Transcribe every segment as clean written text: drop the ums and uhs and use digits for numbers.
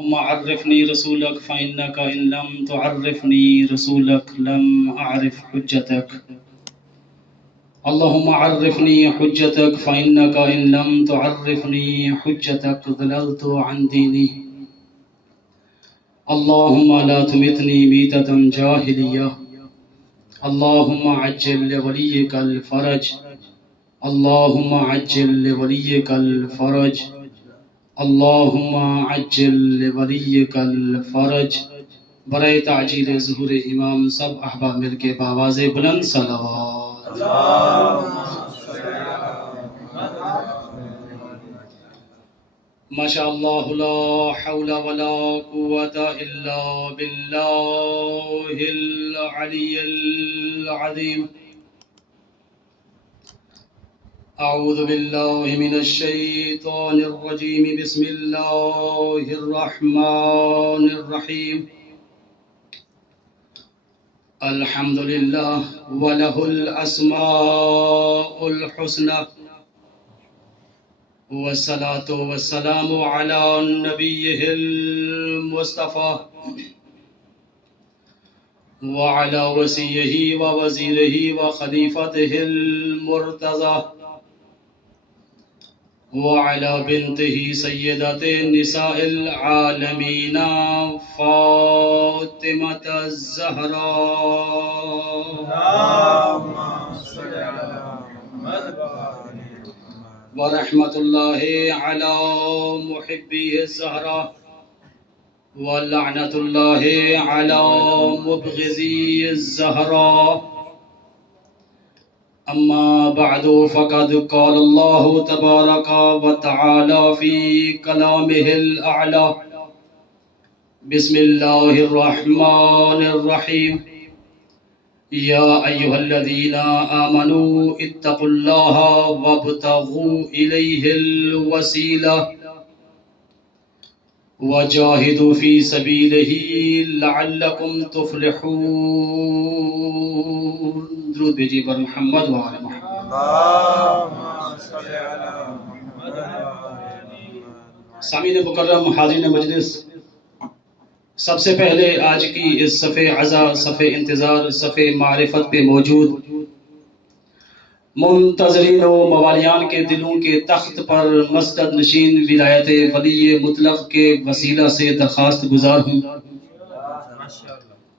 اللهم عرفني رسولك فإنك إن لم تعرفني رسولك لم أعرف حجتك. اللهم عرفني حجتك فإنك إن لم تعرفني حجتك ضللت عن ديني. اللهم لا تمتني ميتة جاهلية. اللهم عجل لوليك الفرج. اللهم عجل لوليك الفرج. اللهم عجل لولیک الفرج. برائے تعجیل ظہور امام سب احباب مل کے بآواز بلند صلوات. ماشاء اللہ لا حول ولا قوة الا باللہ العلی العظیم. اعوذ باللہ من الشیطان الرجیم. بسم اللہ الرحمن الرحیم. الحمد للہ وله الاسماء الحسنى والصلاة والسلام على نبیہ المصطفى وعلى وصیہ ووزیرہ وخلیفتہ المرتضى وعلى بنته سيدة نساء العالمين فاطمة الزهراء. ورحمة الله على محبي الزهراء ولعنة الله على مبغضي الزهراء. اما بعد فقد قال الله تبارك وتعالى في كلامه الأعلى. بسم الله الرحمن الرحيم. يا أيها الذين آمنوا اتقوا الله وابتغوا إليه الوسيلة وجاهدوا في سبيله لعلكم تفلحون. درود بھیجیے پر محمد وآل محمد. سامعین مکرم، حاضرین مجلس، سب سے پہلے آج کی اس صفحے عزا، صفحے انتظار، صفحے معرفت پہ موجود منتظرین و موالیان کے دلوں کے تخت پر مسجد نشین ولایت ولی مطلق کے وسیلہ سے درخواست گزار ہوں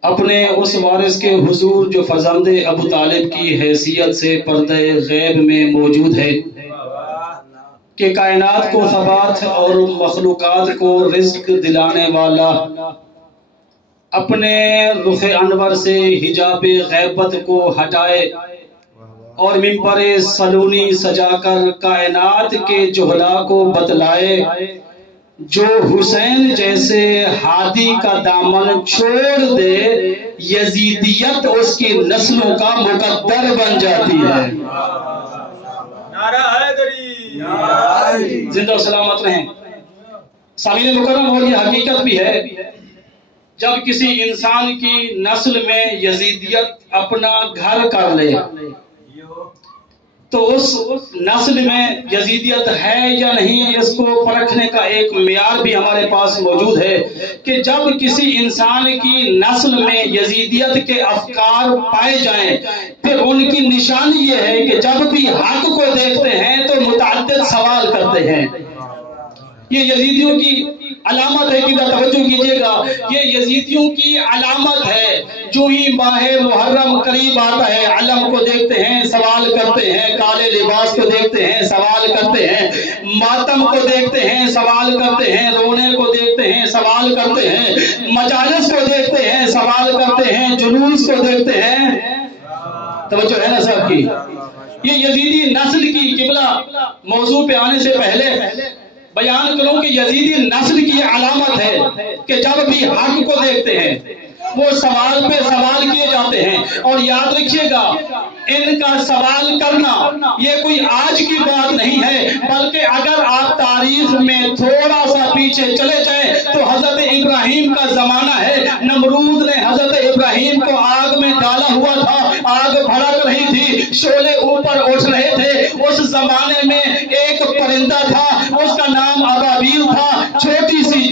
اپنے اس وارث کے حضور جو فرزند ابو طالب کی حیثیت سے پردہ غیب میں موجود ہے کہ کائنات کو ثبات اور مخلوقات کو رزق دلانے والا اپنے رخ انور سے حجاب غیبت کو ہٹائے اور ممبر سلونی سجا کر کائنات کے جہلا کو بتلائے. جو حسین جیسے ہادی کا دامن چھوڑ دے یزیدیت اس کی نسلوں کا مقدر بن جاتی ہے. نعرہ حیدری. زندہ و سلامت رہیں. سامعین مکرم، اور یہ حقیقت بھی ہے جب کسی انسان کی نسل میں یزیدیت اپنا گھر کر لے تو اس نسل میں یزیدیت ہے یا نہیں، اس کو پرکھنے کا ایک معیار بھی ہمارے پاس موجود ہے کہ جب کسی انسان کی نسل میں یزیدیت کے افکار پائے جائیں پھر ان کی نشانی یہ ہے کہ جب بھی حق کو دیکھتے ہیں تو متعدد سوال کرتے ہیں. یہ یزیدیوں کی علامت ہے. کہ توجہ کیجئے گا، یہ یزیدیوں کی علامت ہے. جو ہی ماہ محرم قریب آتا ہے علم کو دیکھتے ہیں سوال کرتے ہیں، کالے لباس کو دیکھتے ہیں سوال کرتے ہیں، ماتم کو دیکھتے ہیں سوال کرتے ہیں، رونے کو دیکھتے ہیں سوال کرتے ہیں، مجالس کو دیکھتے ہیں سوال کرتے ہیں، جلوس کو دیکھتے ہیں. توجہ ہے نا صاحب کی؟ یہ یزیدی نسل کی قبلہ موضوع پہ آنے سے پہلے بیان کروں کہ یزیدی نسل کی علامت ہے کہ جب بھی حق کو دیکھتے ہیں وہ سوال پہ سوال کیے جاتے ہیں. اور یاد رکھیے گا، ان کا سوال کرنا یہ کوئی آج کی بات نہیں ہے، بلکہ اگر آپ تاریخ میں تھوڑا سا پیچھے چلے جائیں تو حضرت ابراہیم کا زمانہ ہے. نمرود نے حضرت ابراہیم کو آگ میں ڈالا ہوا تھا، آگ بھڑک رہی تھی، شعلے اوپر اٹھ رہے تھے. اس زمانے میں ایک پرندہ تھا، اس کا نام ابابیل تھا. چھوٹی سی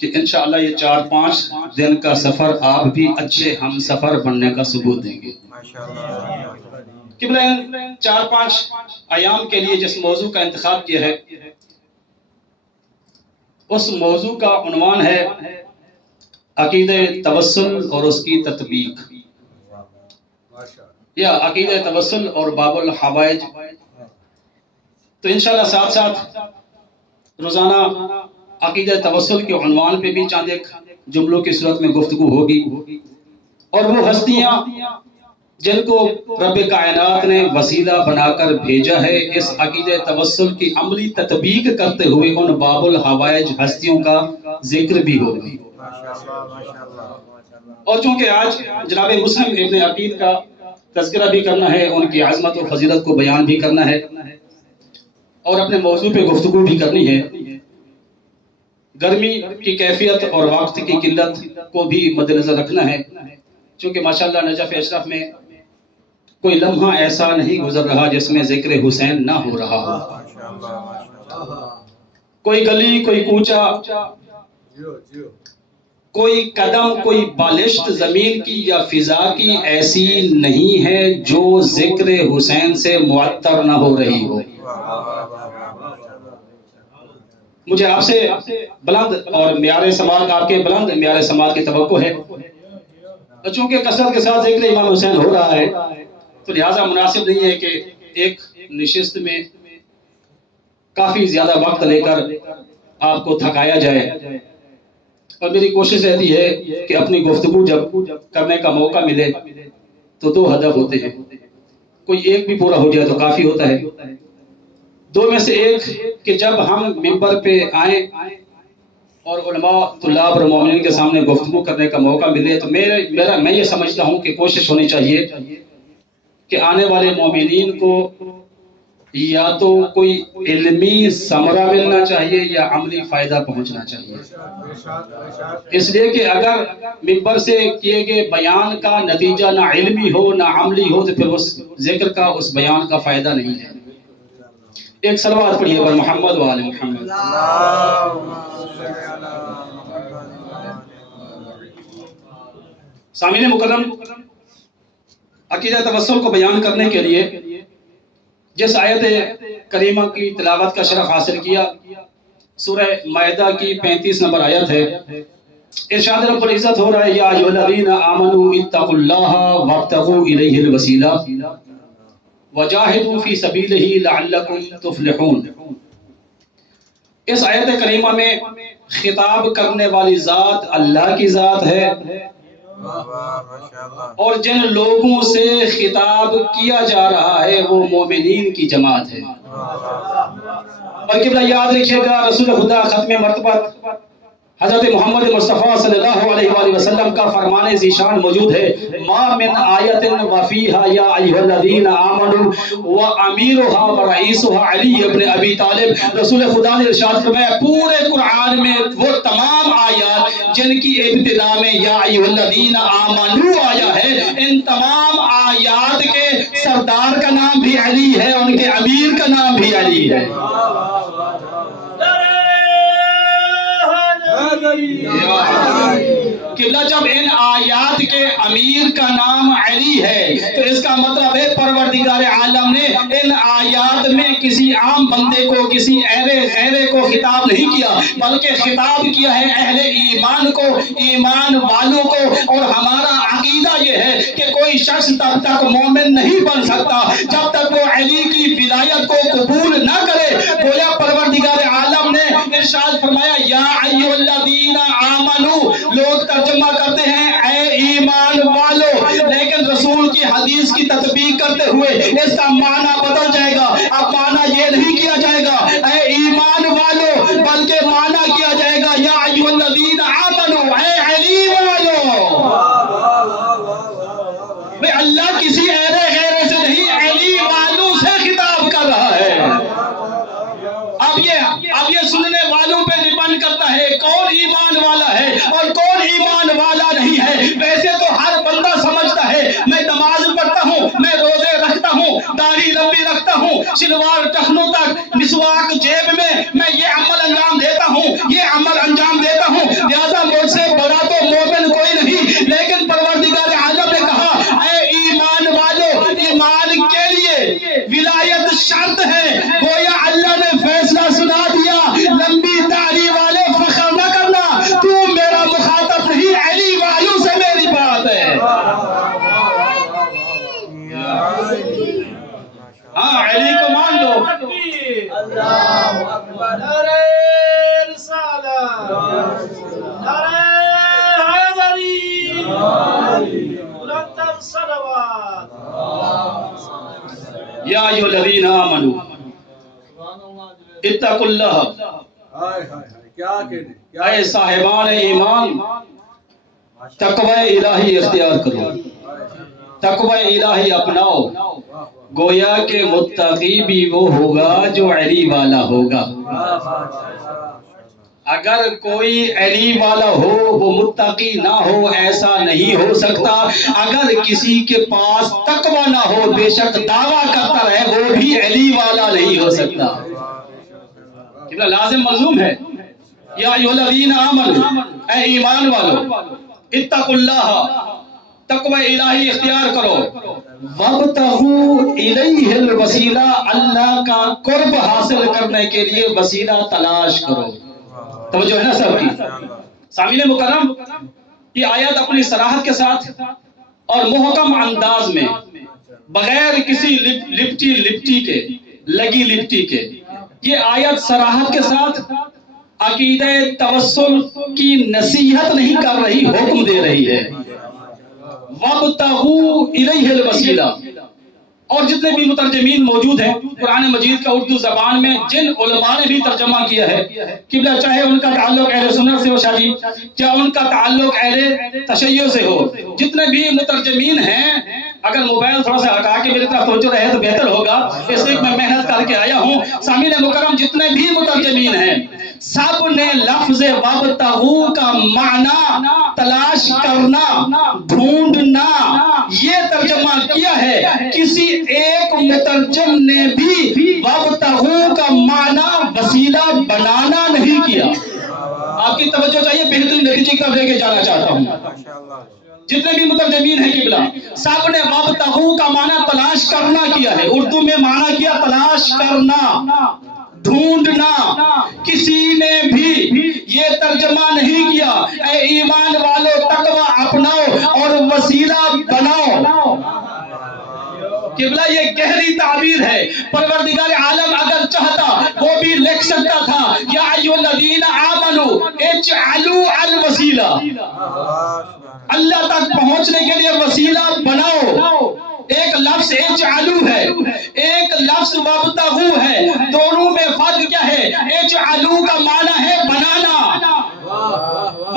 کہ انشاءاللہ یہ 4-5 دن کا سفر آپ بھی اچھے ہم سفر بننے کا ثبوت دیں گے قبلہ 4-5 ایام کے لیے جس موضوع کا انتخاب کیا ہے اس موضوع کا عنوان ہے عقیدہ توسل اور اس کی تطبیق، یا عقیدہ توسل اور باب الحوائج۔ تو انشاءاللہ ساتھ ساتھ روزانہ عقیدہ توسل کے عنوان پہ بھی چند ایک جملوں کی صورت میں گفتگو ہوگی، اور وہ ہستیاں جن کو رب کائنات نے وسیلہ بنا کر بھیجا ہے اس عقیدہ توسل کی عملی تطبیق کرتے ہوئے ان باب الحوائج ہستیوں کا ذکر بھی ہوگا۔ اور چونکہ آج جناب مسلم ابن عقیل کا تذکرہ بھی کرنا ہے، ان کی عظمت و فضیلت کو بیان بھی کرنا ہے، اور اپنے موضوع پہ گفتگو بھی کرنی ہے، گرمی کی کیفیت اور وقت کی قلت کو بھی مد نظر رکھنا ہے، چونکہ ماشاءاللہ نجف اشرف میں کوئی لمحہ ایسا نہیں گزر رہا جس میں ذکر حسین نہ ہو رہا ہو۔ کوئی گلی، کوئی کوچہ، کوئی قدم، کوئی بالشت زمین کی یا فضا کی ایسی نہیں ہے جو ذکر حسین سے معطر نہ ہو رہی ہو۔ مجھے آپ سے بلند اور معیار سماعت، آپ کے بلند معیار سماعت کی توقع ہے، چونکہ کثرت کے ساتھ ذکر امام حسین ہو رہا ہے تو لہٰذا مناسب نہیں ہے کہ ایک نشست میں کافی زیادہ وقت لے کر آپ کو تھکایا جائے، اور میری کوشش رہتی ہے کہ اپنی گفتگو جب کرنے کا موقع ملے تو 2 ہدف ہوتے ہیں، کوئی ایک بھی پورا ہو جائے تو کافی ہوتا ہے۔ 2 میں سے ایک کہ جب ہم ممبر پہ آئیں اور علماء، طلاب اور مومنین کے سامنے گفتگو کرنے کا موقع ملے تو میں یہ سمجھتا ہوں کہ کوشش ہونی چاہیے کہ آنے والے مومنین کو یا تو کوئی علمی ثمرہ ملنا چاہیے یا عملی فائدہ پہنچنا چاہیے، اس لیے کہ اگر ممبر سے کیے گئے بیان کا نتیجہ نہ علمی ہو نہ عملی ہو تو پھر اس ذکر کا، اس بیان کا فائدہ نہیں ہے۔ ایک صلوات پڑھیے پر محمد و آل محمد۔ سامعین مکرم، عقیدہ توسل کو بیان کرنے کے لیے جس آیت کریمہ کی تلاوت کا شرف حاصل کیا، سورہ مائدہ کی 35 نمبر آیت ہے، ارشاد رب العزت ہو رہا ہے، یا ایھا الذین آمنوا اتقوا اللہ وابتغوا الیہ الوسیلہ وجاہدوا فی سبیلہ لعلکم تفلحون۔ اس آیت کریمہ میں خطاب کرنے والی ذات اللہ کی ذات ہے، اور جن لوگوں سے خطاب کیا جا رہا ہے وہ مومنین کی جماعت ہے۔ اور قبلہ یاد رکھیے گا، رسول خدا ختم مرتبہ حضرت محمد مصطفیٰ صلی اللہ علیہ وآلہ وسلم کا فرمان ذیشان موجود ہے، ما من آیت وفیہا یا ایھا الذین آمنوا وامیرھا ورئیسھا علی ابن ابی طالب۔ رسول خدا نے ارشاد فرمایا پورے قرآن میں وہ تمام آیات جن کی ابتدا میں یا ایھا الذین آمنوا آیا ہے، ان تمام آیات کے سردار کا نام بھی علی ہے، ان کے امیر کا نام بھی علی ہے۔ قبلہ جب ان آیات کے امیر کا نام علی ہے تو اس کا مطلب ہے پروردگار عالم نے ان آیات میں کسی عام بندے کو، کسی غیرے کو خطاب نہیں کیا، بلکہ خطاب کیا ہے اہل ایمان کو، ایمان والوں کو۔ اور ہمارا عقیدہ یہ ہے کہ کوئی شخص تب تک مومن نہیں بن سکتا جب تک وہ علی کی ولایت کو قبول نہ کرے۔ گویا پروردگار عالم نے ارشاد فرمایا یا ایھا الذین آمنو، لوگ ترجمہ کرتے ہیں اے ایمان والو، لیکن رسول کی حدیث کی تطبیق کرتے ہوئے اس کا معنی بدل جائے گا۔ اب معنی یہ نہیں کیا جائے گا اے ایمان والو، بلکہ معنی کیا جائے گا یا ایھا الذین آمنو، اے علی والو۔ بھئی اللہ کسی غیرے سے نہیں، علی والوں سے خطاب کر رہا ہے۔ اب یہ سننے والوں پہ ڈیپینڈ کرتا ہے کون ایمان والا ہے اور کون ایمان والا نہیں ہے۔ ویسے تو ہر بندہ سمجھتا ہے میں نماز پڑھتا ہوں، میں روزے رکھتا ہوں، داڑھی لمبی رکھتا ہوں، شلوار ٹخنوں تک، مسواک جیب میں یہ عمل انجام دیتا ہوں، یہ عمل انجام دیتا ہوں، ہاں علی کو مان لو. اللہ اکبر. نعرہ رسالت، نعرہ حیدری، بلند صلوات. یا ایھا الذین آمنوا اتقوا اللہ. کیا کہنے، اے صاحبان ایمان، تقوی الہی اختیار کرو، تقوی الہی اپناؤ. گویا کہ متقی بھی وہ ہوگا جو علی والا ہوگا. اگر کوئی علی والا ہو وہ متقی نہ ہو، ایسا نہیں ہو سکتا. اگر کسی کے پاس تقوی نہ ہو، بے شک دعویٰ کرتا رہے، وہ بھی علی والا نہیں ہو سکتا. لازم ملزوم ہے. یا ایھا الذین آمنوا، اے ایمان والو، اتقوا اللہ، تقوی الہی اختیار کرو. وابتغوا الیہ الوسیلہ، اللہ کا قرب حاصل کرنے کے لیے وسیلہ تلاش کرو. توجہ ہے نا سب کی. سامعین مکرم، یہ آیت اپنی صراحت کے ساتھ اور محکم انداز میں، بغیر کسی لپٹی کے، لگی لپٹی کے، یہ آیت صراحت کے ساتھ عقیدہ توسل کی نصیحت نہیں کر رہی، حکم دے رہی ہے. وَابْتَغُوا إِلَيْهِ الْوَسِيلَةَ. اور جتنے بھی مترجمین موجود ہیں قرآن مجید کا اردو زبان میں، جن علماء نے بھی ترجمہ کیا ہے، قبلہ چاہے ان کا تعلق اہل سنت سے ہو شادی، کیا ان کا تعلق اہل تشیع سے ہو، جتنے بھی مترجمین ہیں، اگر موبائل تھوڑا سا ہٹا کے میری طرف توجہ رہے تو بہتر ہوگا، اس لیے میں محنت کر کے آیا ہوں. سامعین مکرم، جتنے بھی مترجمین ہیں، سب نے لفظ وابتغوا کا معنی تلاش کرنا، ڈھونڈنا، یہ ترجمہ کیا ہے. کسی ایک مترجم نے بھی وابتغوا کا معنی وسیلہ بنانا نہیں کیا. آپ کی توجہ چاہیے، بہترین نتیجے کی طرف لے کے جانا چاہتا ہوں. جتنے بھی مترجمین ہیں قبلہ، سب نے وابتغوا کا معنی تلاش کرنا کیا ہے. اردو میں معنی کیا؟ تلاش کرنا، ڈھونڈنا. کسی نے بھی یہ ترجمہ نہیں کیا اے ایمان والو تقوی اپناؤ اور وسیلہ بناؤ. قبلہ یہ گہری تعبیر ہے. پروردگار عالم اگر چاہتا وہ بھی لکھ سکتا تھا یا ایھا الذین آمنوا اجعلوا الوسیلہ، اللہ تک پہنچنے کے لیے وسیلہ بناؤ. ایک لفظ اجعلوا ہے، ایک لفظ وابتغوا ہے، دونوں میں فرق کیا ہے؟ اجعلوا کا معنی ہے بنانا،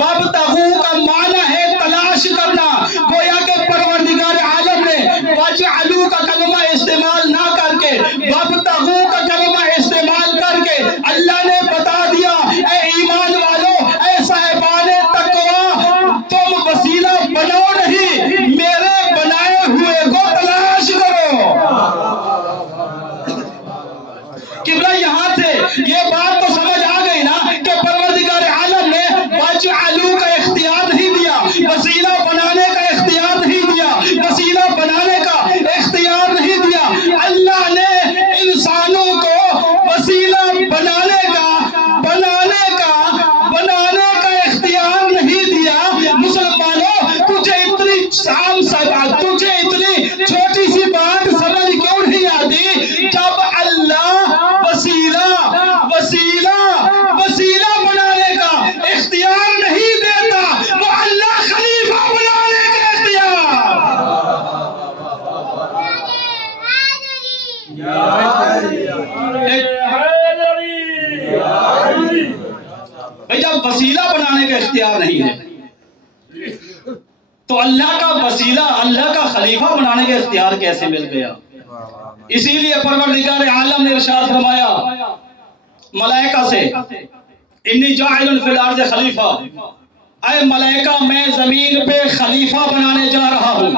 وابتغوا کا معنی ہے تلاش کرنا. گویا کہ پروردگار عالم نے واجعلوا کا کلمہ استعمال نہ کر کے، وابتغوا کا کلمہ استعمال کر کے اللہ نے بتا دیا اے ایمان والو، اے صاحبان تقوی، تم وسیلہ بناؤ نہیں، میرے بنائے ہوئے کو تلاش کرو. قبلہ یہاں سے یہ بات تو سمجھ آ گئی نا کہ پروردگار عالم نے واجعلوا کا اختیار نہیں دیا، وسیلہ بنانے کا اختیار نہیں دیا، وسیلہ بنانے کا اختیار نہیں دیا. اللہ نے انسانوں کو وسیلہ بنانے کا اختیار نہیں دیا. مسلمانوں، تجھے اتنی چھوٹی سی بات سمجھ کیوں نہیں آتی؟ جب اللہ وسیلہ بنانے کا اختیار نہیں دیتا تو اللہ خلیفہ بنانے کا اختیار. جب وسیلہ بنانے کا اختیار نہیں ہے تو اللہ کا وسیلہ، اللہ کا خلیفہ بنانے کا اختیار کیسے مل گیا؟ اسی لیے پروردگار عالم نے ارشاد فرمایا ملائکہ سے، انی جاعل فی الارض خلیفہ، اے ملائکہ میں زمین پہ خلیفہ بنانے جا رہا ہوں.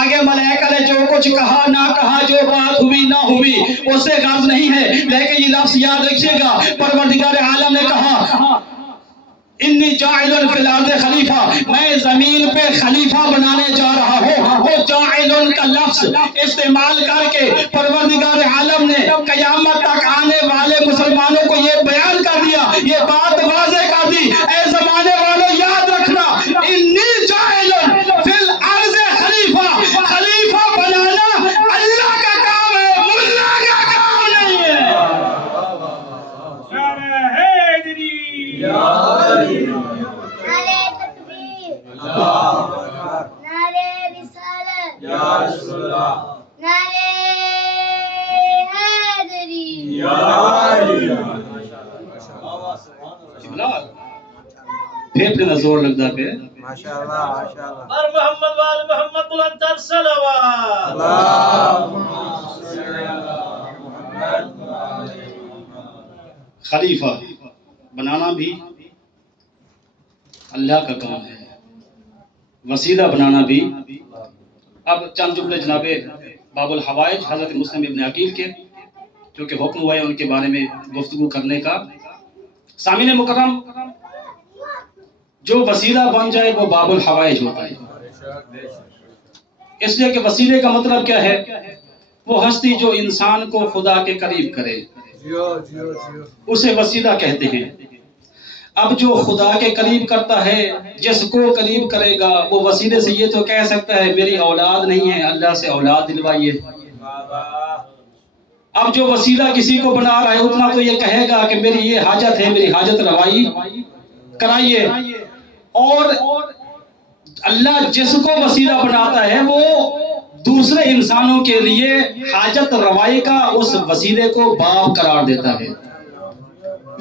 آگے ملائکہ نے جو کچھ کہا نہ کہا، جو بات ہوئی نہ ہوئی، اس سے غرض نہیں ہے، لیکن یہ لفظ یاد رکھیے گا. پروردگار عالم نے کہا انی جاعل فی الارض خلیفہ، میں زمین پہ خلیفہ بنانے جا رہا ہوں. وہ جاعل کا لفظ استعمال کر کے پروردگار عالم نے قیامت تک آنے والے مسلمانوں کو یہ بیان کر دیا، یہ بات واضح کر دی. اے زمانے والوں یاد رکھنا، انی جاعل فی الارض یا رسول اللہ نعرہ حیدری یا علی پھر زور لگتا پہ ماشاءاللہ ماشاءاللہ اور محمد وال محمد بلند تر صلوات خلیفہ بنانا بھی اللہ کا کام ہے، وسیلہ بنانا بھی۔ اب چند جملے جناب باب الحوائج حضرت مسلم ابن عقیل کے جو کہ حکم ہوا ہے ان کے بارے میں گفتگو کرنے کا۔ سامعین مکرم، جو وسیلہ بن جائے وہ باب الحوائج ہوتا ہے، اس لیے کہ وسیلے کا مطلب کیا ہے؟ وہ ہستی جو انسان کو خدا کے قریب کرے، اسے وسیلہ کہتے ہیں۔ اب جو خدا کے قریب کرتا ہے، جس کو قریب کرے گا، وہ وسیلے سے یہ تو کہہ سکتا ہے میری اولاد نہیں ہے، اللہ سے اولاد دلوائیے۔ اب جو وسیلہ کسی کو بنا رہا ہے اتنا تو یہ کہے گا کہ میری یہ حاجت ہے، میری حاجت روائی کرائیے۔ اور اللہ جس کو وسیلہ بناتا ہے وہ دوسرے انسانوں کے لیے حاجت روائی کا اس وسیلے کو باب قرار دیتا ہے۔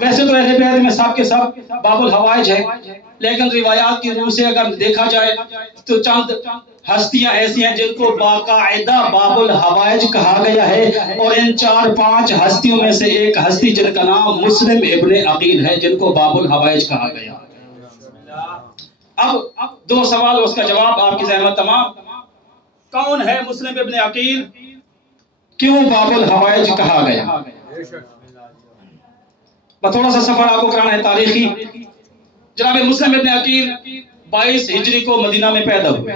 ویسے تو اہل بیت میں سب کے سب باب الحوائج ہے، لیکن روایات کی روح سے اگر دیکھا جائے تو چند ہستیاں ایسی ہیں جن کو باقاعدہ باب الحوائج کہا گیا ہے، اور ان 4-5 ہستیوں میں سے ایک ہستی جن کا نام مسلم ابن عقیل ہے، جن کو باب الحوائج کہا گیا۔ اب 2 سوال اس کا جواب آپ کی زحمت تمام۔ کون ہے مسلم ابن عقیل؟ کیوں باب الحوائج کہا گیا؟ تھوڑا سا سفر آپ کو کرانا ہے تاریخی۔ جناب مسلم ابن عقیل 22 ہجری کو مدینہ میں پیدا ہوئے۔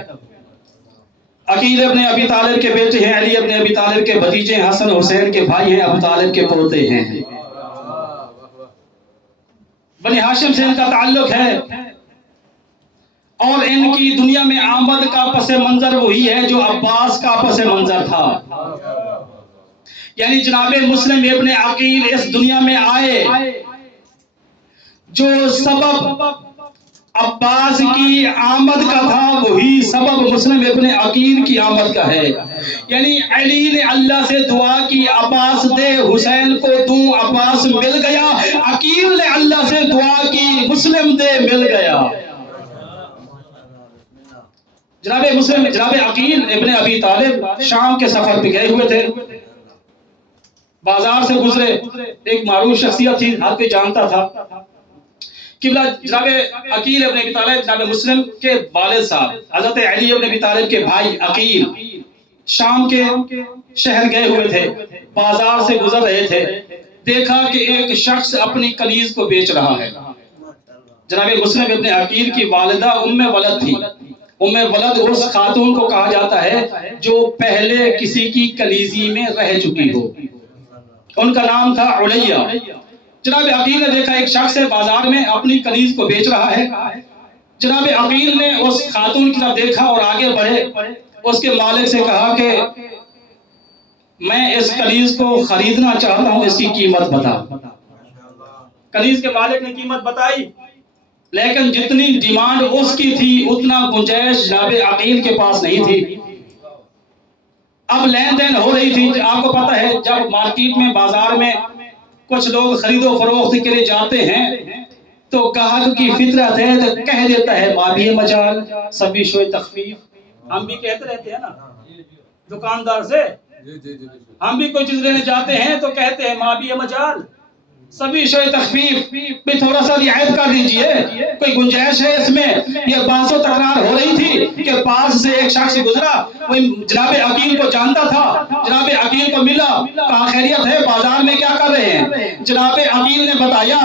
عقیل ابن ابی طالب کے بیٹے ہیں، علی ابن ابی طالب کے بھتیجے ہیں، حسن حسین کے بھائی ہیں، ابو طالب کے پوتے ہیں۔ بنی ہاشم سے ان کا تعلق ہے، اور ان کی دنیا میں آمد کا پس منظر وہی ہے جو عباس کا پس منظر تھا۔ یعنی جناب مسلم ابن عقیل اس دنیا میں آئے، جو سبب عباس کی آمد کا تھا وہی سبب مسلم ابن عقیل کی آمد کا ہے۔ یعنی علی نے اللہ سے دعا کی عباس دے، حسین کو دوں، عباس مل گیا۔ عقیل نے اللہ سے دعا کی، مسلم دے، مل گیا۔ جناب عقیل ابن ابی طالب شام کے سفر پہ گئے ہوئے تھے، بازار سے گزرے، ایک معروف شخصیت تھی، ہر کوئی جانتا تھا کہ جناب عقیل ابن ابی طالب جناب مسلم کے والد صاحب حضرت علی ابن ابی طالب کے بھائی عقیل شام کے شہر گئے ہوئے تھے، بازار سے گزر رہے تھے، دیکھا کہ ایک شخص اپنی کنیز کو بیچ رہا ہے۔ جناب مسلم ابن عقیل کی والدہ ام ولد تھی۔ ام ولد اس خاتون کو کہا جاتا ہے جو پہلے کسی کی کلیزی میں رہ چکی ہو، ان کا نام تھا علیہ۔ جناب عقیل نے دیکھا ایک شخص ہے بازار میں اپنی کنیز کو بیچ رہا ہے۔ جناب عقیل نے اس خاتون کی طرف دیکھا اور آگے بڑھے، اس کے مالک سے کہا کہ میں اس کنیز کو خریدنا چاہتا ہوں، اس کی قیمت بتا۔ کنیز کے مالک نے قیمت بتائی، لیکن جتنی ڈیمانڈ اس کی تھی اتنا گنجائش جناب عقیل کے پاس نہیں تھی۔ اب لین دین ہو رہی تھی۔ آپ کو پتہ ہے جب مارکیٹ میں بازار میں کچھ لوگ خرید و فروخت کے لیے جاتے ہیں تو گاہک کی فطرت ہے تو کہہ دیتا ہے ما بھی مجال سبھی شوئے تخفیف۔ ہم بھی کہتے رہتے ہیں نا دکاندار سے، ہم بھی کوئی چیز لینے جاتے ہیں تو کہتے ہیں ما بھی مجال سبھی شوئے تخفیف، بھی تھوڑا سا رعایت کر دیجئے، کوئی گنجائش ہے اس میں۔ یہ بحث و تکرار ہو رہی تھی کہ پاس سے ایک شخص گزرا، وہ جناب عقیل کو جانتا تھا، جناب عقیل کو ملا، کہا خیریت ہے، بازار میں کیا کر رہے ہیں؟ جناب عقیل نے بتایا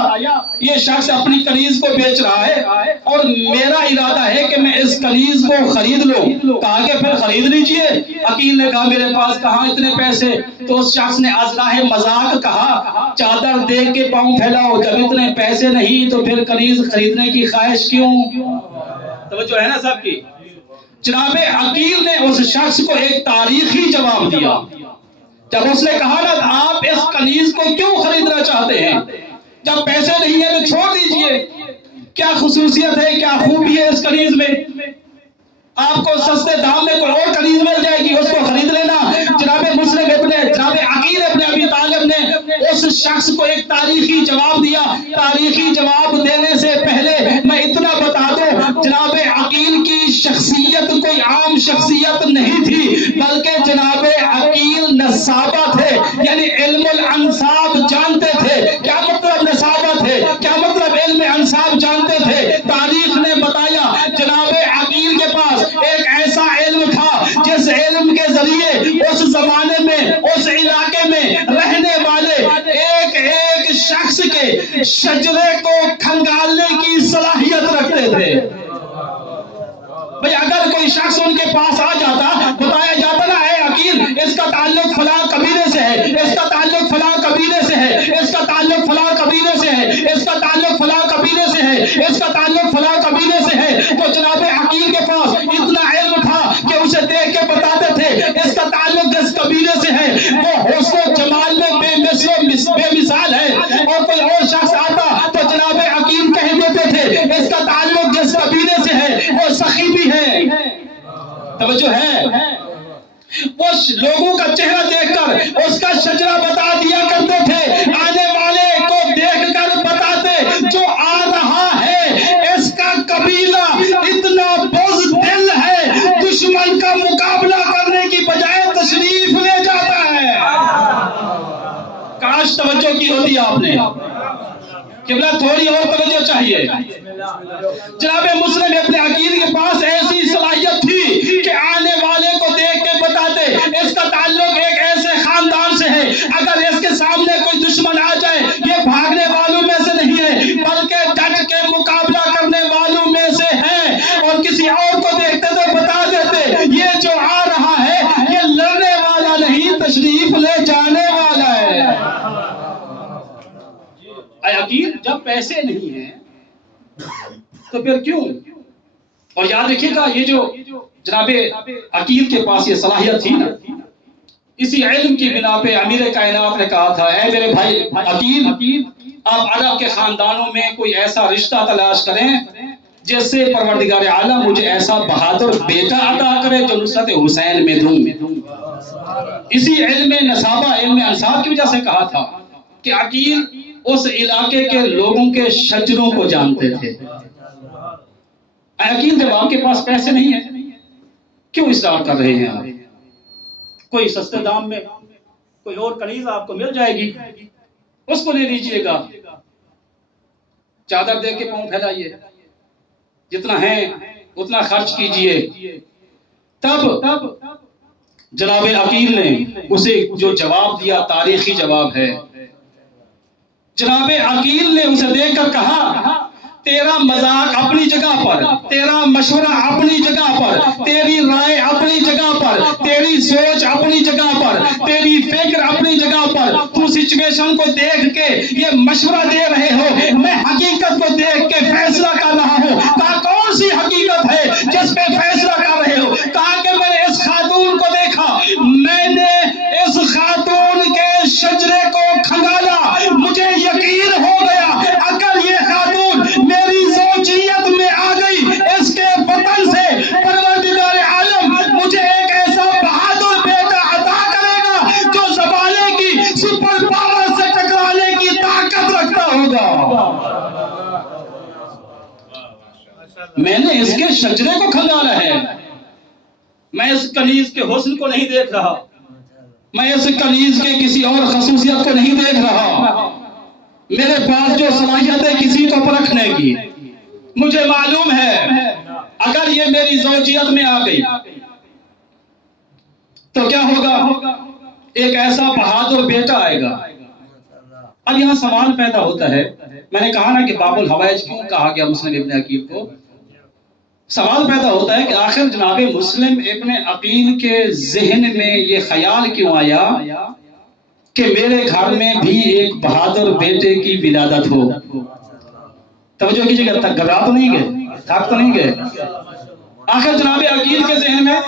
یہ شخص اپنی کنیز کو بیچ رہا ہے اور میرا ارادہ ہے کہ میں اس کنیز کو خرید لوں۔ کہا کہ پھر خرید لیجئے۔ عقیل نے کہا میرے پاس کہاں اتنے پیسے؟ تو اس شخص نے ازراہ مذاق کہا چادر دیکھ کے پاؤں پھیلاؤ، جب اتنے پیسے نہیں تو پھر کنیز خریدنے کی خواہش کیوں؟ توجہ ہے نا سب کی؟ جناب عقیل نے اس شخص کو ایک تاریخی جواب دیا۔ جب اس نے کہا نا آپ اس کنیز کو کیوں خریدنا چاہتے ہیں؟ جب پیسے نہیں ہیں تو چھوڑ دیجئے، کیا خصوصیت ہے، کیا خوبی ہے اس کنیز میں؟ آپ کو سستے دام میں کوئی اور کنیز مل جائے تاریخی جواب دیا. تاریخی جواب دینے سے پہلے میں اتنا بتا دوں، جناب عقیل کی شخصیت کوئی عام شخصیت نہیں تھی، بلکہ جناب عقیل نصابہ تھے، یعنی علم الانصاب جانتے تھے. کیا مطلب نصابہ تھے؟ کیا مطلب علم انصاب جانتے تھے؟ تاریخ نے بتایا جناب عقیل کے پاس ایک ایسا علم تھا جس علم کے ذریعے اس زمانے میں اس علاقے میں رہنے والے ایک ایک شخص کے شجرے کو کھنگالنے کی صلاحیت رکھتے تھے. بھئی اگر کوئی شخص ان کے پاس آ جاتا، بتایا جاتا نا اے عقیل اس کا تعلق فلاں قبیلے سے ہے، اس کا تعلق فلاں قبیلے سے ہے، اس کا تعلق فلاں قبیلے سے ہے، اس کا تعلق فلاں قبیلے سے ہے، اس کا تعلق فلاں قبیلے سے ہے، تو جناب عقیل کے پاس اتنا علم تھا کہ اسے دیکھ کے بتاتے تھے اس کا تعلق جس قبیلے سے ہے وہ حسن و جمال میں بے مثال ہے. اور کوئی اور شخص آتا تو جناب عقیل کہہ دیتے تھے اس کا تعلق جس قبیلے سے ہے وہ سخی بھی ہے. توجہ ہے؟ وہ لوگوں کا چہرہ دیکھ کر اس کا شجرہ بتا دیا کرتے تھے، آنے والے کو دیکھ کر بتاتے جو آ رہا ہے اس کا قبیلہ اتنا بزدل ہے، دشمن کا مقابلہ کرنے کی بجائے تشریف لے جاتا ہے. کاش توجہ کی ہوتی آپ نے. قبلہ تھوڑی اور توجہ چاہیے. جناب مسلم ابن عقیل کے پاس ایسی صلاحیت تھی کہ آنے والے کو دیکھ کے بتاتے اس کا تعلق ایک ایسے خاندان سے ہے، اگر اس کے سامنے کوئی دشمن آ جائے یہ بھاگنے والوں میں سے نہیں ہے بلکہ ڈٹ کے مقابلہ کرنے والوں میں سے ہے. اور کسی اور کو دیکھتے تو بتا دیتے یہ جو آ رہا ہے یہ لڑنے والا نہیں تشریف لے جانے والا ہے. اے عقیل جب پیسے نہیں ہیں تو پھر کیوں؟ اور یاد رکھیے گا یہ جو جناب عقیل کے پاس یہ صلاحیت تھی نا، اسی علم کی بنا پہ امیر کائنات نے کہا تھا اے میرے بھائی عقیل آپ عرب کے خاندانوں میں کوئی ایسا رشتہ تلاش کریں جس سے پروردگار عالم مجھے ایسا بہادر بیٹا عطا کرے جو نصرت حسین میں دوں. اسی علم نصابہ علم انصاب کی وجہ سے کہا تھا کہ عقیل اس علاقے کے لوگوں کے شجروں کو جانتے تھے. عقیل جب آپ کے پاس پیسے نہیں ہیں کیوں اصرار کر رہے ہیں آپ؟ کوئی سستے دام میں کوئی اور کنیز آپ کو مل جائے گی، اس کو لے لیجئے گا، چادر دے کے پاؤں پھیلائیے، جتنا ہے اتنا خرچ کیجئے. تب جناب عقیل نے اسے جو جواب دیا تاریخی جواب ہے. جناب عقیل نے اسے دیکھ کر کہا تیرا مذاق اپنی جگہ پر، تیرا مشورہ اپنی جگہ پر، تیری رائے اپنی جگہ پر، تیری سوچ اپنی جگہ پر، تیری فکر اپنی جگہ پر. تو سچویشن کو دیکھ کے یہ مشورہ دے رہے ہو، میں حقیقت کو دیکھ کے فیصلہ کر رہا ہوں. کہا کون سی حقیقت ہے جس پہ فیصلہ کر رہے ہو؟ کہا کہ میں نے اس خاتون کو دیکھا، میں نے اس خاتون کے شجرے کو کھنگالا، مجھے یقین ہو گیا اگر یہ خاتون میری زوجیت میں آ گئی اس کے وطن سے پروردگار عالم مجھے ایک ایسا بہادر بیٹا عطا کرے گا جو زمانے کی سپر پاور سے ٹکرانے کی طاقت رکھتا ہوگا. میں نے اس کے شجرے کو کھنگالا ہے، میں اس کنیز کے حسن کو نہیں دیکھ رہا، میں اس کنیز کے کسی اور خصوصیت کو نہیں دیکھ رہا. میرے پاس جو صلاحیت ہے کسی کو پرکھنے کی، مجھے معلوم ہے اگر یہ میری زوجیت میں آ گئی تو کیا ہوگا؟ ایک ایسا بہادر بیٹا آئے گا. اب یہاں سوال پیدا ہوتا ہے، میں نے کہا نا کہ باب الحوائج کیوں کہا گیا مسلم ابن عقیل کو. سوال پیدا ہوتا ہے کہ آخر جناب مسلم ابن عقیل کے ذہن میں یہ خیال کیوں آیا کہ میرے گھر میں بھی ایک بہادر بیٹے کی ولادت ہو. توجہ کیجیے گا، تک گھبرا تو نہیں گئے، تھک تو نہیں گئے. آخر جناب عقیل کے ذہن میں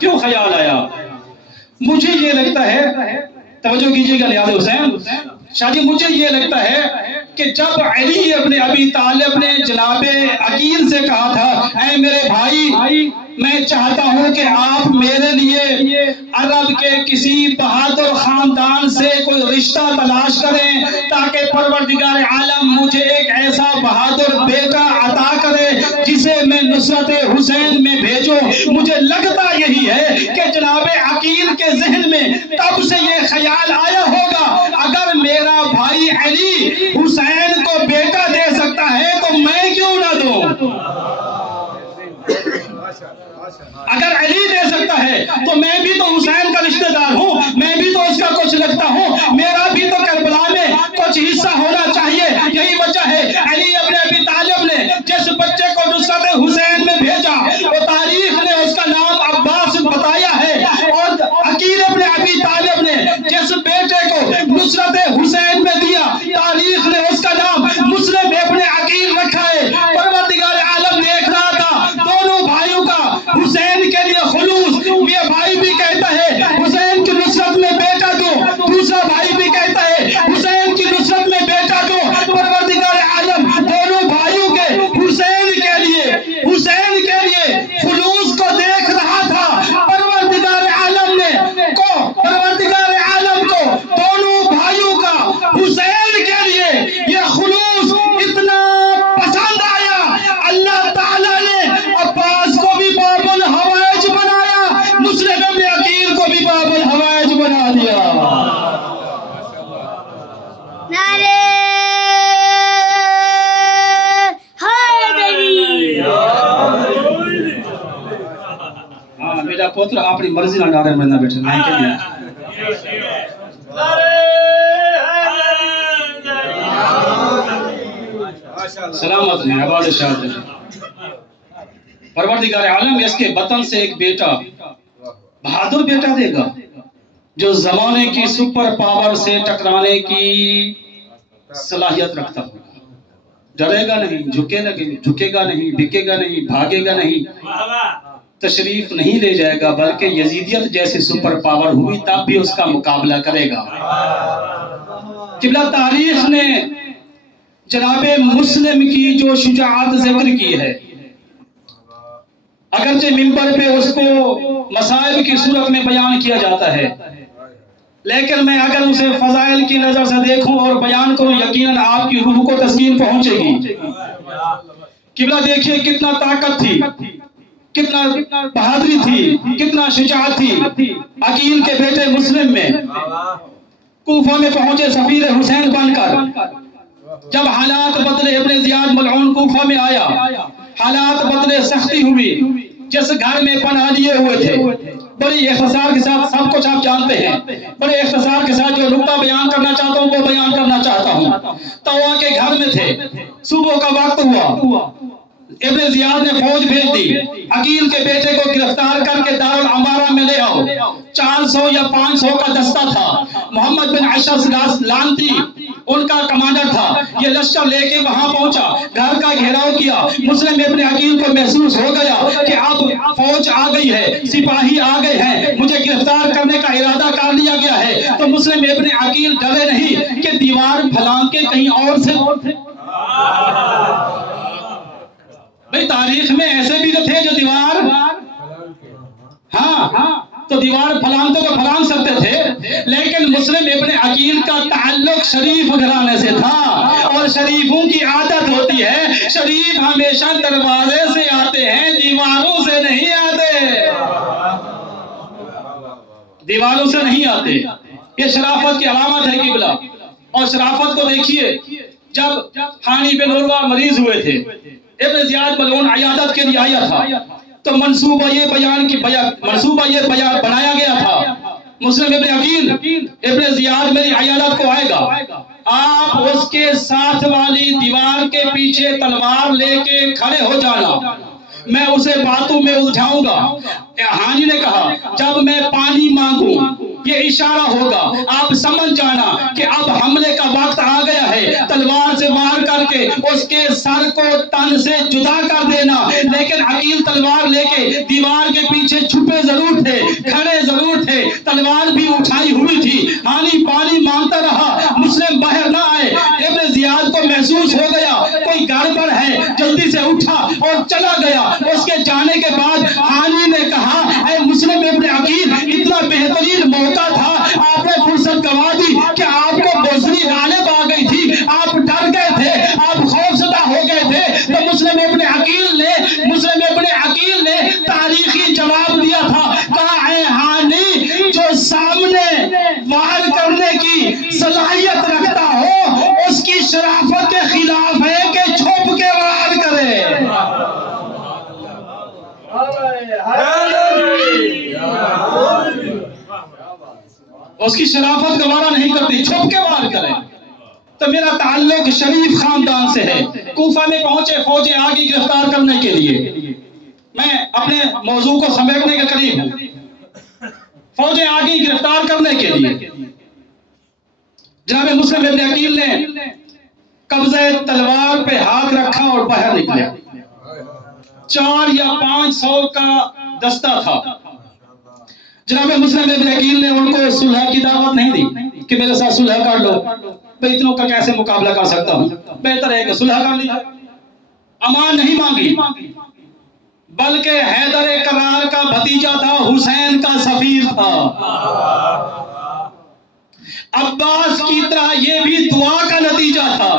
کیوں خیال آیا؟ مجھے یہ لگتا ہے، توجہ کیجیے گا نیاز حسین شاہ جی، مجھے یہ لگتا ہے کہ جب علی ابن ابی طالب نے جناب عقیل سے کہا تھا اے میرے بھائی میں چاہتا ہوں کہ آپ میرے لیے عرب کے کسی بہادر خاندان سے کوئی رشتہ تلاش کریں تاکہ پروردگار عالم مجھے ایک ایسا بہادر بیٹا عطا کرے جسے میں نصرت حسین میں بھیجوں۔ مجھے لگتا یہی ہے کہ جناب عقیل کے ذہن میں تب سے یہ خیال آیا ہوگا اگر میرا بھائی علی حسین کو بیٹا دے سکتا ہے تو میں کیوں نہ دوں؟ اگر علی دے سکتا ہے تو میں بھی تو حسین کا رشتہ دار ہوں، میں بھی تو اس کا کچھ لگتا ہوں، میرا بھی تو کربلا میں کچھ حصہ ہونا چاہیے۔ یہی وجہ ہے علی ابن ابی طالب نے جس بچے کو نصرت حسین میں بھیجا وہ تاریخ نے اس کا نام عباس بتایا ہے، اور عقیل ابن ابی طالب نے جس بیٹے کو نصرت حسین میں دیا تاریخ نے اس کا نام مسلم ابن عقیل رکھا ہے۔ پروردگار عالم دیکھ رہا تھا دونوں بھائیوں کا حسین کے لیے خلوص، یہ بھائی بھی کہتا ہے حسین کی نصرت میں بیٹا دو، دوسرا بھائی بھی کہتا ہے حسین کی نصرت میں بیٹا دو۔ پروردگار عالم دونوں بھائیوں کے حسین کے لیے خلوص کو دیکھ رہا تھا۔ پروردگار عالم کو دونوں بھائیوں کا حسین کے لیے یہ خلوص اتنا پسند آیا، اللہ تعالیٰ نے عباس کو بھی باب الحوائج بنایا، مسلم ابن عقیل کو بھی باب الحوائج بنا دیا۔ نعرے حیدری! ہاں میرا پوتر اپنی مرضی نہ ڈارے میں نہ بیٹھے میں کے لیے سلامت ہیں، آباد شاد ہیں۔ پروردگار عالم اس کے وطن سے ایک بیٹا بہادر بیٹا دے گا جو زمانے کی سپر پاور سے ٹکرانے کی صلاحیت رکھتا ہوگا، ڈرے گا نہیں، جھکے گا نہیں، بکے گا نہیں، بھاگے گا نہیں، تشریف نہیں لے جائے گا، بلکہ یزیدیت جیسے سپر پاور ہوئی تب بھی اس کا مقابلہ کرے گا۔ قبلہ تاریخ نے جناب مسلم کی جو شجاعت ذکر کی ہے، اگرچہ منبر پہ اس کو مسائل کی صورت میں بیان کیا جاتا ہے، لیکن میں اگر اسے فضائل کی نظر سے دیکھوں اور بیان کروں یقیناً آپ کی روح کو تسکین پہنچے گی۔ قبلہ دیکھیے کتنا طاقت تھی، کتنا بہادری تھی، کتنا شجاعت تھی عقیل کے بیٹے مسلم میں۔ کوفہ میں پہنچے سفیر حسین بن کر، جب حالات بدلے ابن زیاد ملعون کوفہ میں آیا، حالات بدلے، سختی ہوئی، جس گھر میں پناہ لیے ہوئے تھے، بڑی اختصار کے ساتھ سب کچھ آپ جانتے ہیں، بڑے اختصار کے ساتھ جو نقطہ بیان کرنا چاہتا ہوں وہ بیان کرنا چاہتا ہوں۔ طوا کے گھر میں تھے، صبح کا وقت ہوا، ابن زیاد نے فوج بھیج دی، عقیل کے بیٹے کو گرفتار کر کے دارالعمارہ میں لے آؤ۔ 400 یا 500 کا دستہ تھا، محمد بن اشعث لانتی ان کا کمانڈر تھا۔ یہ لشکر لے کے وہاں پہنچا، گھر کا گھیراؤ کیا۔ مسلم ابن عقیل کو محسوس ہو گیا کہ اب فوج آ گئی ہے، سپاہی آ گئے ہیں، مجھے گرفتار کرنے کا ارادہ کر لیا گیا ہے۔ تو مسلم ابن عقیل ڈرے نہیں کہ دیوار پھلانگ کے کہیں اور سے بھئی تاریخ میں ایسے بھی تو تھے جو دیوار تو دیوار پھلانگتے تو پھلانگ سکتے تھے، لیکن مسلم ابن عقیل کا تعلق شریف گھرانے سے تھا، اور شریفوں کی عادت ہوتی ہے شریف ہمیشہ دروازے سے آتے ہیں، دیواروں سے نہیں آتے، دیواروں سے نہیں آتے۔ یہ شرافت کی علامت ہے قبلہ، اور شرافت کو دیکھیے جب حانی بن عروہ مریض ہوئے تھے، ابن زیاد ملعون عیادت کے لیے آیا تھا، تو منصوبہ یہ بنایا گیا تھا، مسلم ابن عقیل ابن زیاد میری عیادت کو آئے گا، آپ اس کے ساتھ والی دیوار کے پیچھے تلوار لے کے کھڑے ہو جانا، میں اسے باتوں میں الجھاؤں گا۔ حانی نے کہا جب میں پانی مانگوں یہ اشارہ ہوگا، آپ سمجھ جانا کہ اب حملے کا وقت آ گیا ہے، تلوار سے وار کر کے اس کے سر کو تن سے جدا کر دینا۔ لیکن عقیل تلوار لے کے دیوار کے پیچھے چھپے ضرور تھے، کھڑے ضرور تھے، تلوار بھی اٹھائی ہوئی تھی۔ حانی پانی مانگتا رہا، مسلم باہر نہ آئے۔ ابن زیاد کو محسوس ہو گیا کوئی گڑبڑ ہے، جلدی سے اٹھا اور چلا گیا. اس کے جانے کے بعد حانی نے کہا اے مسلم ابن عقیل اتنا بہترین موقع تھا, آپ نے فرصت گنوا دی کہ آپ کو بوزنی غالب آ گئی تھی, آپ ڈر گئے تھے, آپ خوفزدہ ہو گئے تھے. تو مسلم ابن عقیل نے تاریخی جواب دیا تھا, کہا اے حانی جو سامنے وار کرنے کی صلاحیت رکھتا ہو اس کی شرافت کے خلاف ہے کہ چھپ کے وار کرے. اس کی شرافت گوارا نہیں کرتی, چھپ کے وار کرے. تو میرا تعلق شریف خاندان سے ہے. کوفہ میں پہنچے, فوجیں آگے گرفتار کرنے کے لیے. میں اپنے موضوع کو سمیٹنے کے قریب ہوں. فوجیں آگے گرفتار کرنے کے لیے جناب مسلم ابن عقیل نے قبضہ تلوار پہ ہاتھ رکھا اور باہر نکلے. 400 یا 500 کا دستہ تھا. جناب مسلم ابن عقیل نے ان کو صلح کی دعوت نہیں دی کہ میرے ساتھ صلح کر لو, میں اتنوں کا کیسے مقابلہ کر سکتا ہوں, بہتر ہے کہ صلح کر لی. امان نہیں مانگی, بلکہ حیدر کرار کا بھتیجا تھا, حسین کا سفیر تھا. عباس کی طرح یہ بھی دعا کا نتیجہ تھا.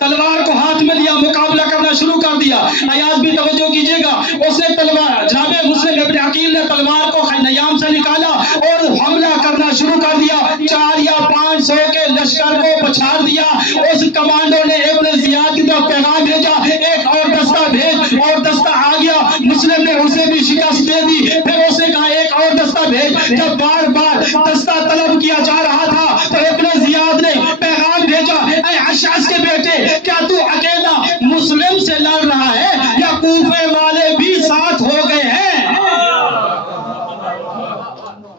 تلوار کو ہاتھ میں لیا, مقابلہ کرنا شروع کر دیا. ایاز بھی توجہ کیجئے گا, اس نے تلوار, جناب مسلم ابن عقیل نے تلوار کو نیام سے نکالا اور حملہ کرنا شروع کر دیا. 400 یا 500 کے لشکر کو پچھاڑ دیا. اس کمانڈو نے ابن زیاد کی طرف پیغام بھیجا, ایک اور دستہ بھیج, اور دستہ آ گیا. مسلم نے اسے بھی شکست دے دی. پھر اس نے کہا ایک اور دستہ بھیج. جب بار بار دستہ طلب کیا جا رہا تھا تو ابن زیاد نے پیغام بھیجا, اے اشعث کے بیٹے, کیا تو اکیلا مسلم سے لڑ رہا ہے یا کوفے والے بھی ساتھ ہو گئے ہیں؟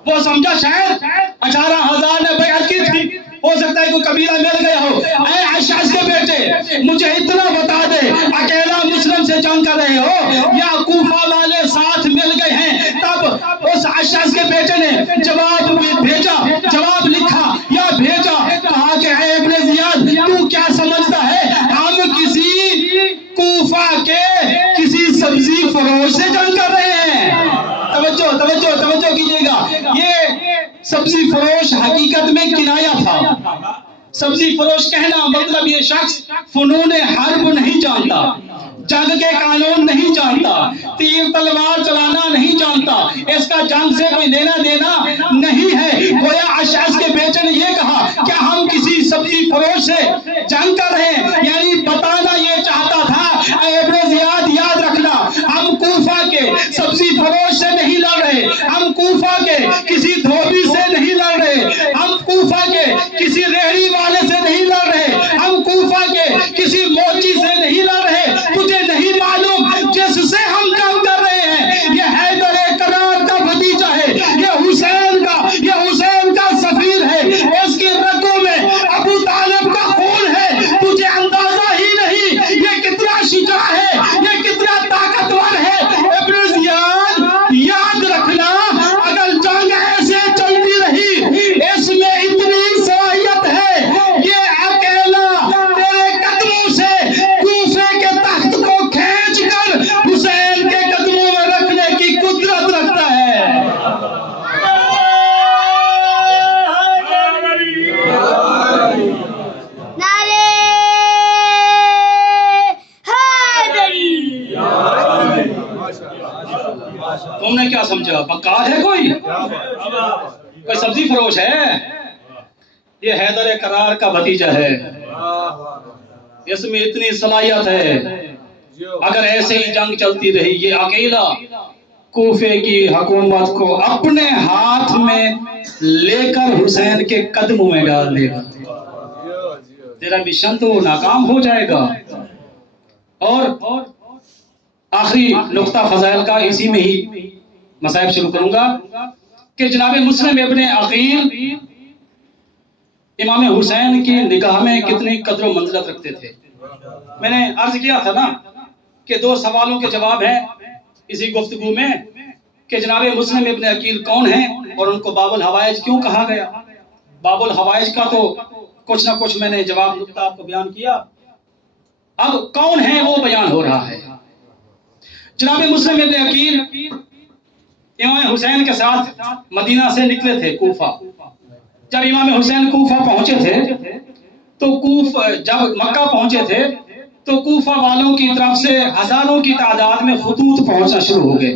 وہ سمجھا شاید 18,000 نے بیعت کی تھی, ہو سکتا ہے کوئی قبیلہ مل گیا ہو. اے اشعث کے بیٹے, مجھے اتنا بتا دے, اکیلا مسلم سے جنگ کر رہے ہو یا کوفہ والے ساتھ مل گئے ہیں؟ تب اس اشعث کے بیٹے نے جواب بھیجا, جواب لکھا یا بھیجا, کہا کہ اے ابن زیاد, تو کیا سمجھتا ہے ہم کسی کوفہ کے کسی سبزی فروش سے جنگ کر رہے ہیں؟ توجہ کیجئے گا, یہ سبزی فروش حقیقت میں کنایا تھا. سبزی فروش کہنا مطلب یہ شخص فنون حرب نہیں جانتا, جنگ کے قانون نہیں جانتا, تیر تلوار چلانا نہیں جانتا, اس کا جنگ سے کوئی لینا دینا نہیں ہے. گویا اشعث کے بیٹے نے یہ کہا کہ ہم کسی سبزی فروش سے جنگ کر رہے ہیں, یعنی بتانا یہ چاہتا تھا اے ابن زیاد یاد رکھنا, ہم کوفہ کے سبزی فروش سے نہیں لڑ رہے, ہم کوفہ کے کسی دھوبی سے نہیں لڑ رہے, ہم کوفہ کے کسی ریہڑی والے سے نہیں لڑ رہے, ہم کوفہ کے کسی موچی سے نہیں لڑ رہے. تجھے نہیں معلوم جس سے ہم جنگ کر رہے ہیں یہ حیدر کرار کا بھتیجا ہے, یہ حسین کا سفیر ہے, اس کی رگوں میں ابو طالب کا خون ہے. تجھے اندازہ ہی نہیں یہ کتنا شجاع ہے, یہ کتنا طاقتور ہے. ابن زیاد یاد رکھنا, اگر جنگ ایسے چلتی رہی, اس میں اتنی صلاحیت ہے, یہ اکیلا تیرے قدموں سے کوفے کے تخت کو کھینچ کر حسین کے قدموں میں رکھنے کی قدرت رکھتا ہے. تم نے کیا سمجھا بکار ہے کوئی سبزی فروش ہے؟ یہ حیدر کرار کا بھتیجا ہے, اس میں اتنی صلاحیت ہے. اگر ایسے ہی جنگ چلتی رہی, یہ اکیلا کوفے کی حکومت کو اپنے ہاتھ میں لے کر حسین کے قدموں میں ڈال دے گا. تیرا مشن تو ناکام ہو جائے گا. اور آخری نقطہ فضائل کا, اسی میں ہی مصائب شروع کروں گا کہ جناب مسلم ابن عقیل امام حسین کی نگاہ میں کتنی قدر و منزلت رکھتے تھے. میں نے عرض کیا تھا نا کہ 2 سوالوں کے جواب ہیں اسی گفتگو میں کہ جناب مسلم ابن عقیل کون ہیں اور ان کو باب الحوائج کیوں کہا گیا. باب الحوائج کا تو کچھ نہ کچھ میں نے جواب نقطہ آپ کو بیان کیا. اب کون ہے وہ بیان ہو رہا ہے. جناب مسلم ابن عقیل امام حسین کے ساتھ مدینہ سے نکلے تھے کوفہ. جب امام حسین کوفہ پہنچے تھے تو جب مکہ پہنچے تھے تو کوفہ والوں کی طرف سے ہزاروں کی تعداد میں خطوط پہنچنا شروع ہو گئے.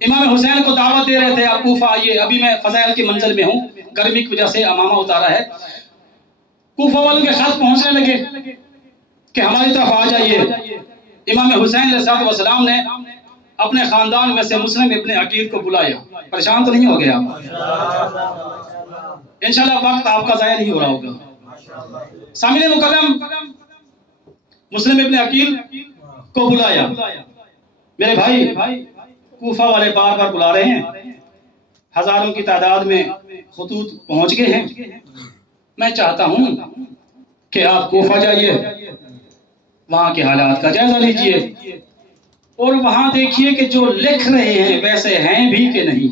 امام حسین کو دعوت دے رہے تھے آپ کوفہ آئیے. ابھی میں فضائل کی منزل میں ہوں, گرمی کی وجہ سے امامہ اتارا ہے. کوفہ والوں کے خط پہنچنے لگے کہ ہماری طرف آ جائیے. امام حسین علیہ السلام نے اپنے خاندان میں سے مسلم ابن عقیل کو بلایا. پریشان تو نہیں ہو گیا؟ انشاءاللہ وقت آپ کا ضائع نہیں ہو رہا ہوگا. سامعین مکرم, مسلم ابن عقیل کو بلایا. میرے بھائی کوفہ والے بار بار بلا رہے ہیں, ہزاروں کی تعداد میں خطوط پہنچ گئے ہیں. میں چاہتا ہوں کہ آپ کوفہ جائیے, وہاں کے حالات کا جائزہ لیجئے اور وہاں دیکھیے کہ جو لکھ رہے ہیں ویسے ہیں بھی کہ نہیں.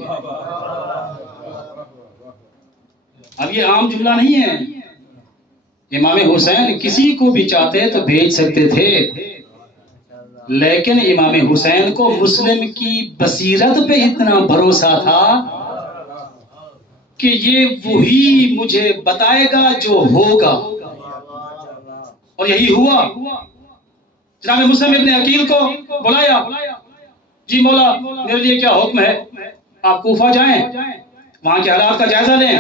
اب یہ عام جملہ نہیں ہے. امام حسین کسی کو بھی چاہتے تو بھیج سکتے تھے, لیکن امام حسین کو مسلم کی بصیرت پہ اتنا بھروسہ تھا کہ یہ وہی مجھے بتائے گا جو ہوگا, اور یہی ہوا. جناب مسلم ابن عقیل کو بلایا. جی مولا میرے لیے کیا حکم ہے؟ آپ کوفہ جائیں, وہاں کے حالات کا جائزہ لیں.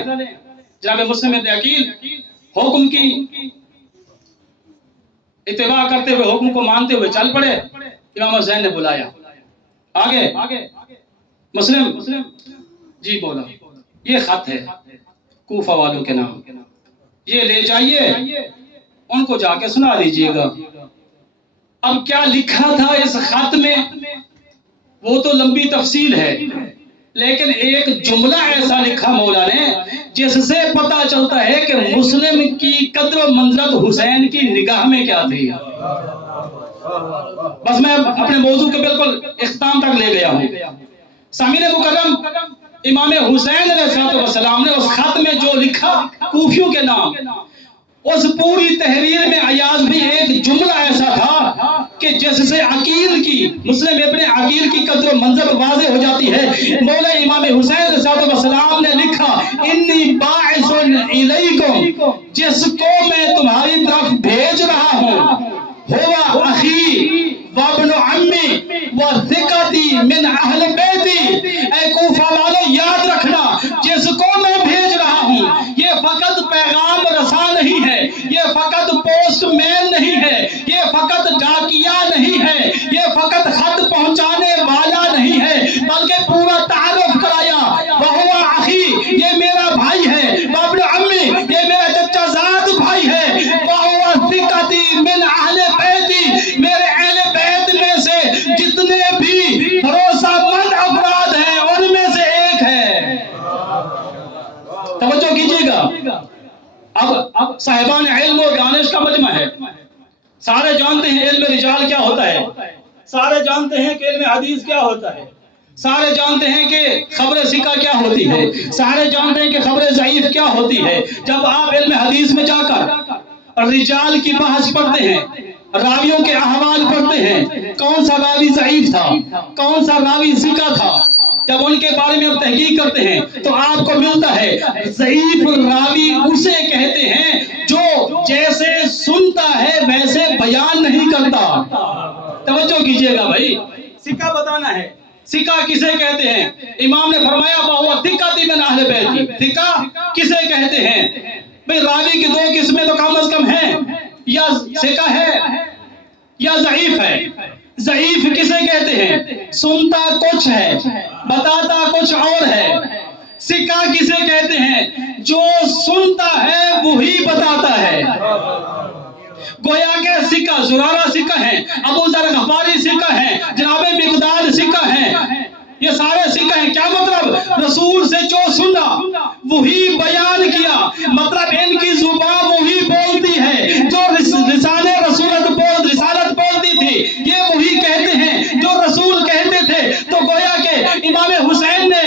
جناب مسلم ابن عقیل حکم کی اتباع کرتے ہوئے, حکم کو مانتے ہوئے چل پڑے. امام حسین نے بلایا, آگے مسلم جی مولا یہ خط ہے کوفہ والوں کے نام, یہ لے جائیے, ان کو جا کے سنا دیجئے گا. اب کیا لکھا تھا اس خط میں وہ تو لمبی تفصیل ہے, لیکن ایک جملہ ایسا لکھا مولا نے جس سے پتا چلتا ہے کہ مسلم کی قدر و منزلت حسین کی نگاہ میں کیا تھی. بس میں اپنے موضوع کے بالکل اختتام تک لے گیا ہوں. سامعین مکرم, امام حسین علیہ السلام نے اس خط میں جو لکھا کوفیوں کے نام, اس پوری تحریر میں ایاز بھی ایک جملہ ایسا تھا کہ جس سے عقیل کی, مسلم ابن عقیل کی قدر و منزلت واضح ہو جاتی ہے. مولا امام حسین علیہ السلام نے لکھا انی باعث الیکم, جس کو میں تمہاری طرف بھیج رہا ہوں, ہوا اخی وابن عمی وثقتی من اہل بیتی. اے کوفہ والو یاد رکھنا, جس کو میں بھیج رہا ہوں یہ فقط پیغام رساں نہیں ہے, یہ فقط پوسٹ مین نہیں ہے, یہ فقط ڈاکیا نہیں ہے, یہ فقط خط پہنچانے والا نہیں ہے, بلکہ پورا تعارف کرایا. وہوا اخی, یہ میرا بھائی ہے. وابن عمی, یہ میرا چچا زاد بھائی ہے. وہوا ثقتی من اہل بیتی, میرے اہل بیت میں سے جتنے بھی بھروسہ مند افراد ہیں ان میں سے ایک ہے. توجہ کیجیے گا. اب صاحبان علم و دانش کا مجمع ہے. سارے جانتے ہیں علم رجال کیا ہوتا ہے, سارے جانتے ہیں کہ علم حدیث کیا ہوتا ہے, سارے جانتے ہیں کہ خبر ثقہ کیا ہوتی ہے, سارے جانتے ہیں کہ خبر ضعیف کیا ہوتی ہے. جب آپ علم حدیث میں جا کر رجال کی بحث پڑھتے ہیں, راویوں کے احوال پڑھتے ہیں, کون سا راوی ضعیف تھا, کون سا راوی ثقہ تھا, جب ان کے بارے میں آپ تحقیق کرتے ہیں تو آپ کو ملتا ہے ضعیف راوی اسے کہتے ہیں جو جیسے سنتا ہے ویسے بیان نہیں کرتا. توجہ کیجئے گا بھائی, ثقہ بتانا ہے. ثقہ کسے کہتے ہیں؟ امام نے فرمایا وہو ثقتی من اہل بیتی. ثقہ کسے کہتے ہیں؟ بھئی راوی کی دو قسمیں تو کم از کم ہیں, یا ثقہ ہے یا ضعیف ہے. ضعیف کسے کہتے ہیں؟ سنتا کچھ ہے بتاتا کچھ اور ہے. ثقہ کسے کہتے ہیں؟ جو سنتا ہے وہی بتاتا ہے. گویا کہ ثقہ زرارہ ثقہ ہیں, ابو ذر غفاری ثقہ ہیں, جناب مقداد ثقہ ہیں, یہ سارے ثقہ ہیں. کیا مطلب؟ رسول سے جو سنا وہی بیان کیا. مطلب ان کی زبان وہی بولتی ہے جو رسالت بولتی تھی, یہ وہی کہتے ہیں جو رسول کہتے تھے. تو گویا کہ امام حسین نے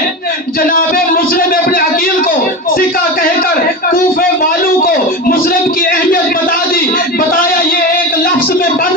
جناب مسلم ابن عقیل کو ثقہ کہہ کر کوفے والوں کو مسلم کی اہمیت بتا دی, بتایا یہ ایک لفظ میں بند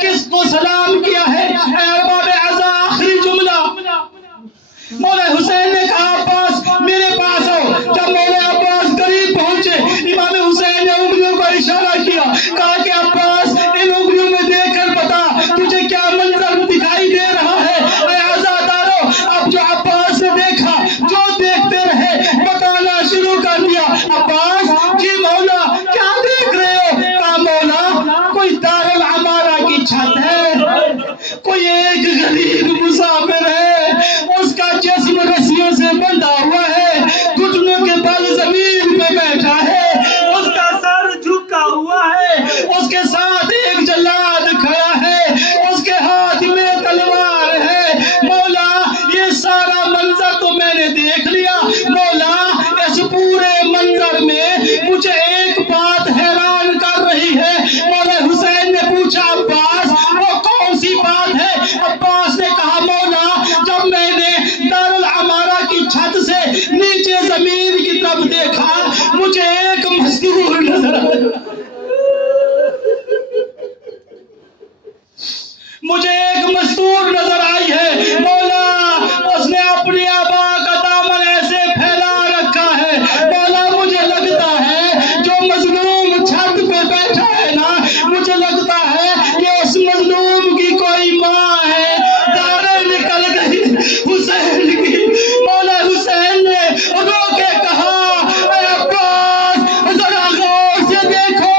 کس کو سلام کیا ہے؟ اے ارباب عزا، آخری جملہ مولا حسین نے کہا عباس میرے پاس ہو۔ جب مولا عباس قریب پہنچے امام حسین نے انگلیوں پر اشارہ کیا، کہا کہ عباس ان انگلیوں میں دیکھ کر بتا تجھے کیا منظر دکھائی دے رہا ہے؟ اے عزادارو، اب جو عباس نے دیکھا، جو دیکھتے رہے، بتانا شروع کر دیا۔ عباس جی مولا کیا دیکھ رہے ہو؟ کہا مولا کوئی دارالعمارہ کی چھت ہے، کوئی ایک غریب مسافر ہے، اس کا جسم رسیوں سے بندھا ہوا ہے، گھٹنوں کے بل زمین پہ بیٹھا ہے، اس کا سر جھکا ہوا ہے، اس کے ساتھ ایک جلاد کھڑا ہے، اس کے ہاتھ میں تلوار ہے۔ مولا یہ سارا منظر تو میں نے دیکھ لیا، مولا اس پورے منظر میں مجھے ایک بات حیران کر رہی ہے۔ مولا حسین نے پوچھا عباس وہ کون سی بات ہے؟ عباس نے کہا مولا جب میں نے دارالعمارہ کی چھت سے نیچے زمین کی طرف دیکھا، مجھے ایک مزدور نظر آیا، مجھے ایک مزدور نظر آئی ہے۔ مولا اس نے اپنی آبا کا دامن ایسے پھیلا رکھا ہے، مولا مجھے لگتا ہے جو مظلوم چھت پہ بیٹھا ہے نا، مجھے لگتا ہے کہ اس مظلوم کی کوئی ماں ہے، داریں نکل گئی حسین کی۔ مولا حسین نے رو کے کہا اے عباس ذرا غور سے دیکھو،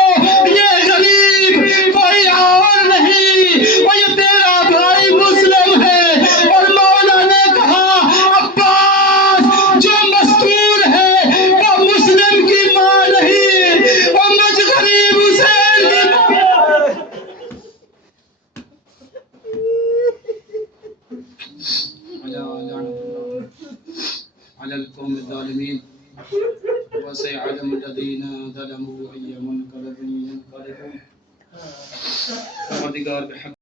یہ غریب کوئی اور نہیں، وہ یہ تیرا بھائی مسلم ہے۔ اور مولا نے کہا عباس جو مستور ہے وہ مسلم کی ماں نہیں، وہ مجھ غریب حسین کی ماں ہے۔ على القوم الظالمين وسيعلم الذين ظلموا أي منقلب ينقلبون۔ پروردگار بحق